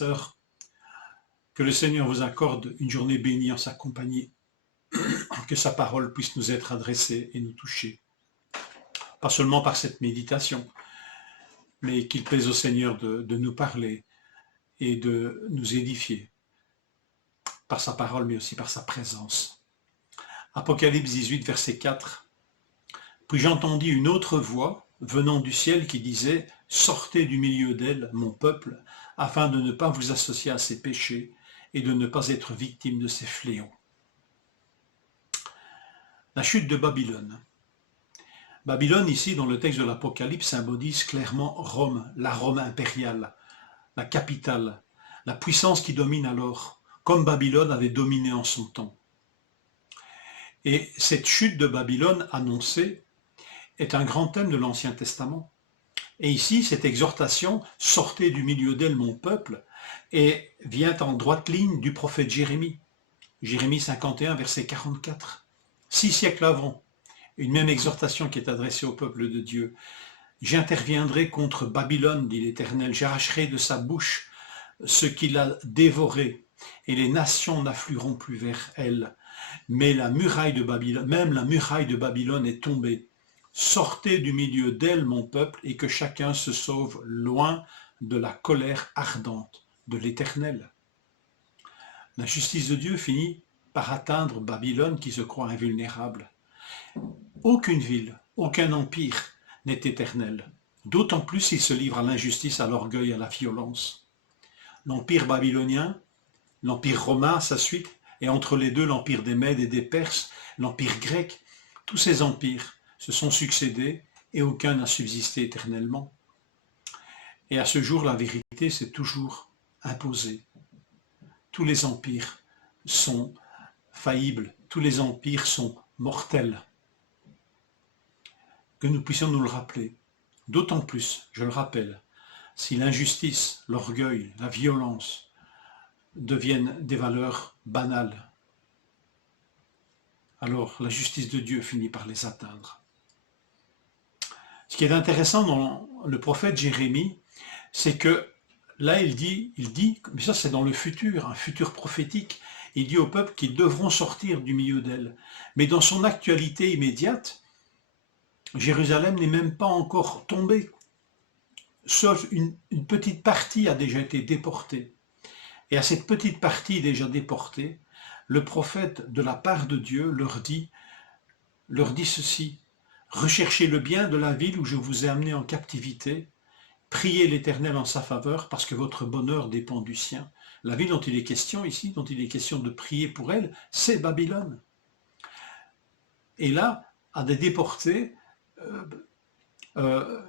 sœurs, que le Seigneur vous accorde une journée bénie en sa compagnie, que sa parole puisse nous être adressée et nous toucher. Pas seulement par cette méditation, mais qu'il plaise au Seigneur de nous parler et de nous édifier par sa parole, mais aussi par sa présence. Apocalypse 18, verset 4. Puis j'entendis une autre voix venant du ciel qui disait « Sortez du milieu d'elle, mon peuple, afin de ne pas vous associer à ses péchés et de ne pas être victime de ses fléaux. » La chute de Babylone. Babylone, ici, dans le texte de l'Apocalypse, symbolise clairement Rome, la Rome impériale, la capitale, la puissance qui domine alors, comme Babylone avait dominé en son temps. Et cette chute de Babylone annoncée est un grand thème de l'Ancien Testament. Et ici, cette exhortation « Sortez du milieu d'elle, mon peuple » et vient en droite ligne du prophète Jérémie. Jérémie 51, verset 44. 6 siècles avant, une même exhortation qui est adressée au peuple de Dieu. « J'interviendrai contre Babylone, dit l'Éternel, j'arracherai de sa bouche ce qu'il a dévoré, et les nations n'afflueront plus vers elle. Mais la muraille de Babylone, même la muraille de Babylone est tombée. Sortez du milieu d'elle, mon peuple, et que chacun se sauve loin de la colère ardente de l'Éternel. » La justice de Dieu finit par atteindre Babylone qui se croit invulnérable. Aucune ville, aucun empire n'est éternel, d'autant plus s'il se livre à l'injustice, à l'orgueil, à la violence. L'empire babylonien, l'empire romain à sa suite, et entre les deux l'empire des Mèdes et des Perses, l'empire grec, tous ces empires se sont succédés et aucun n'a subsisté éternellement. Et à ce jour, la vérité s'est toujours imposée. Tous les empires sont faillibles, tous les empires sont mortels. Que nous puissions nous le rappeler. D'autant plus, je le rappelle, si l'injustice, l'orgueil, la violence deviennent des valeurs banales, alors la justice de Dieu finit par les atteindre. Ce qui est intéressant dans le prophète Jérémie, c'est que là il dit, mais ça c'est dans le futur, un futur prophétique, il dit au peuple qu'ils devront sortir du milieu d'elle. Mais dans son actualité immédiate, Jérusalem n'est même pas encore tombée. Sauf une petite partie a déjà été déportée. Et à cette petite partie déjà déportée, le prophète de la part de Dieu leur dit ceci. Recherchez le bien de la ville où je vous ai amené en captivité. Priez l'Éternel en sa faveur parce que votre bonheur dépend du sien. La ville dont il est question ici, dont il est question de prier pour elle, c'est Babylone. Et là, à des déportés,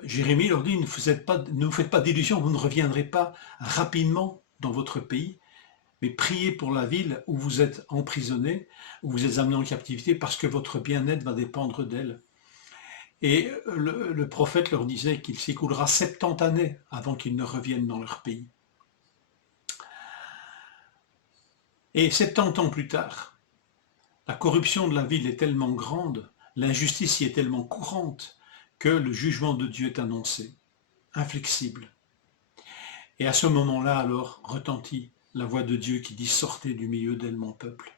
Jérémie leur dit, ne vous faites pas d'illusions, vous ne reviendrez pas rapidement dans votre pays, mais priez pour la ville où vous êtes emprisonnés, où vous êtes amenés en captivité, parce que votre bien-être va dépendre d'elle. Et le prophète leur disait qu'il s'écoulera 70 années avant qu'ils ne reviennent dans leur pays. Et 70 ans plus tard, la corruption de la ville est tellement grande, l'injustice y est tellement courante, que le jugement de Dieu est annoncé, inflexible. Et à ce moment-là, alors, retentit la voix de Dieu qui dit « Sortez du milieu d'elle, mon peuple ».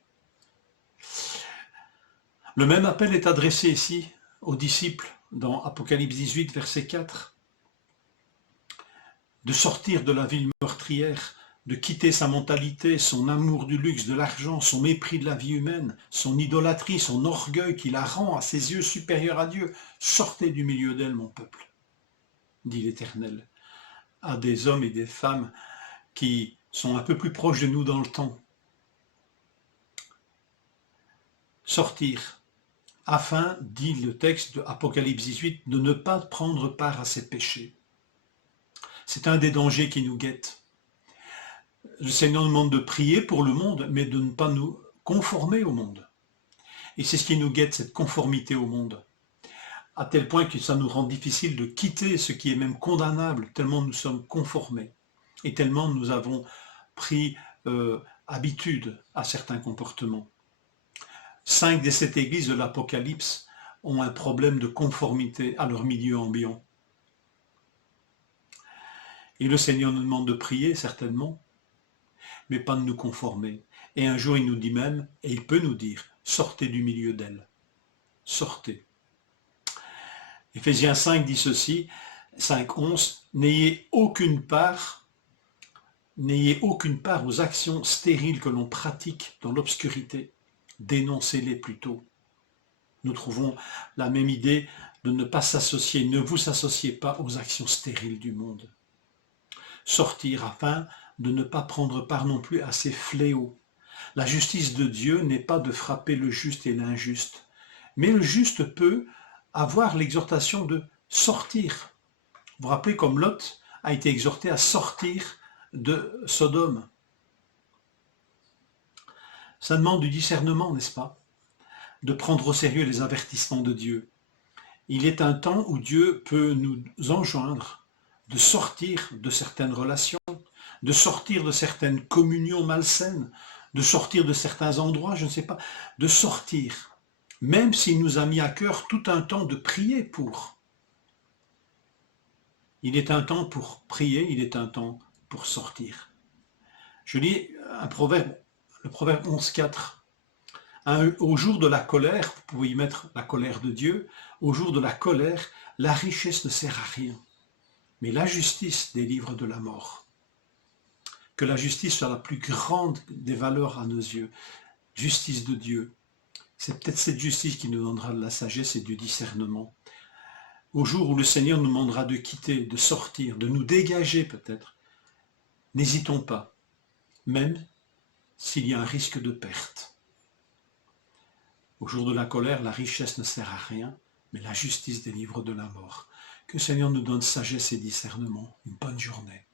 Le même appel est adressé ici aux disciples dans Apocalypse 18, verset 4, de sortir de la ville meurtrière, de quitter sa mentalité, son amour du luxe, de l'argent, son mépris de la vie humaine, son idolâtrie, son orgueil qui la rend à ses yeux supérieur à Dieu. Sortez du milieu d'elle, mon peuple, dit l'Éternel, à des hommes et des femmes qui sont un peu plus proches de nous dans le temps. Sortir, afin, dit le texte de Apocalypse 18, de ne pas prendre part à ses péchés. C'est un des dangers qui nous guette. Le Seigneur nous demande de prier pour le monde, mais de ne pas nous conformer au monde. Et c'est ce qui nous guette, cette conformité au monde. À tel point que ça nous rend difficile de quitter ce qui est même condamnable, tellement nous sommes conformés. Et tellement nous avons pris habitude à certains comportements. 5 des 7 églises de l'Apocalypse ont un problème de conformité à leur milieu ambiant. Et le Seigneur nous demande de prier, certainement, mais pas de nous conformer. Et un jour, il nous dit même, et il peut nous dire, sortez du milieu d'elle. Sortez. Éphésiens 5 dit ceci, 5:11, n'ayez aucune part aux actions stériles que l'on pratique dans l'obscurité. Dénoncez-les plutôt. Nous trouvons la même idée de ne pas s'associer. Ne vous associez pas aux actions stériles du monde. Sortir afin de ne pas prendre part non plus à ces fléaux. La justice de Dieu n'est pas de frapper le juste et l'injuste, mais le juste peut avoir l'exhortation de sortir. Vous vous rappelez comme Lot a été exhorté à sortir de Sodome. Ça demande du discernement, n'est-ce pas? De prendre au sérieux les avertissements de Dieu. Il est un temps où Dieu peut nous enjoindre de sortir de certaines relations, de sortir de certaines communions malsaines, de sortir de certains endroits, je ne sais pas, de sortir, même s'il nous a mis à cœur tout un temps de prier pour. Il est un temps pour prier, il est un temps pour sortir. Je lis un proverbe, le proverbe 11,4. Au jour de la colère, vous pouvez y mettre la colère de Dieu, au jour de la colère, la richesse ne sert à rien, mais la justice délivre de la mort. Que la justice soit la plus grande des valeurs à nos yeux, justice de Dieu. C'est peut-être cette justice qui nous donnera de la sagesse et du discernement. Au jour où le Seigneur nous demandera de quitter, de sortir, de nous dégager peut-être, n'hésitons pas, même s'il y a un risque de perte. Au jour de la colère, la richesse ne sert à rien, mais la justice délivre de la mort. Que le Seigneur nous donne sagesse et discernement. Une bonne journée.